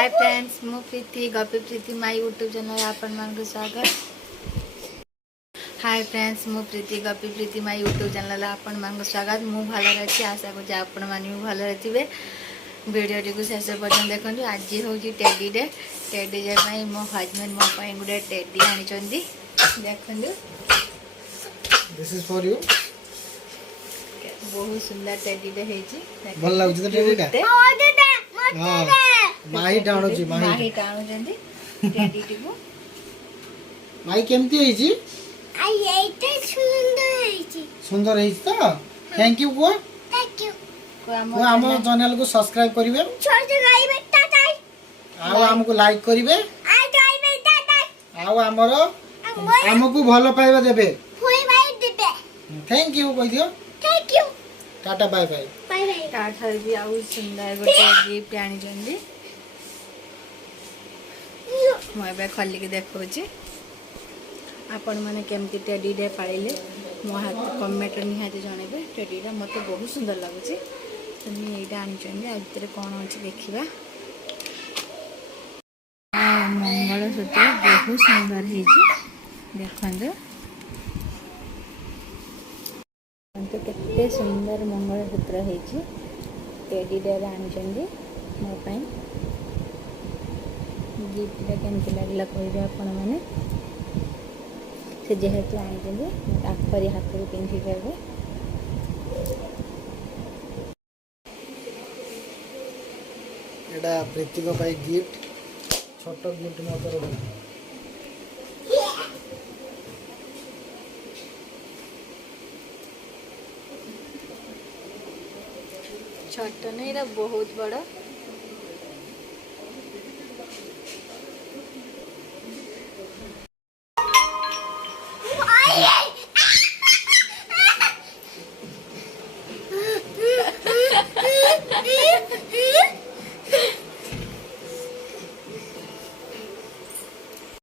Hi friends मु प्रीति गपी प्रीति my YouTube channel आपण मान को स्वागत। हाय फ्रेंड्स मु प्रीति गपी प्रीति माय यूट्यूब चैनल आपण मान को स्वागत। मु भलो रही आशा कर आपण मान भी भलो रहिबे। वीडियो टी को शेष पर्यंत देखंतु। आज होची टेडी डे। टेडी डे पई मो हस्बैंड मो पई गुडे टेडी आनी चंदी देखंतु। This is for you. बहुत सुंदर टेडी डे हेची। भल लागु छ टेडी डे। हां माही टाणु छी माही टाणु जंदी टेडी टी को। माही केमती हेई छी? आई एते सुंदर हेई छी। सुंदर हेई तो थैंक यू को। थैंक यू को हम चैनल को सब्सक्राइब करिवे। सब्सक्राइब टाटा। आ हमको लाइक करिवे। आ गाइबे टाटा। आ हमरो हमको भलो पाइबा देबे। फुई भाई देबे। थैंक यू कह दियो। Thank you tata bye bye. Bye bye. Tata भी आउ सुंदर गोटे गिफ्ट आनी जंदी। मु एबे खल्ली के देखौची। आपण माने केमती टेडी डे पाइले मो हाथ कमेंट निहाती जणेबे। टेडी डे मते बहुत सुंदर लागुची। तनी एटा आनी चंदी आ भितर कोन अछि देखिबा। मंगल सूत्र बहुत सुंदर हेजी देखंदो। तो केते सुंदर मंगल सूत्र हेजी टेडी डे आनी चंदी मो पई। गिफ्ट केमती लागला कहबे आपण माने। से जेहेतु आनी आखरी हाथ को पिंधि पारे। एडा प्रीति को भाई गिफ्ट छोटो गिफ्ट मत रो। छोट नहीं एटा बहुत बड़ा।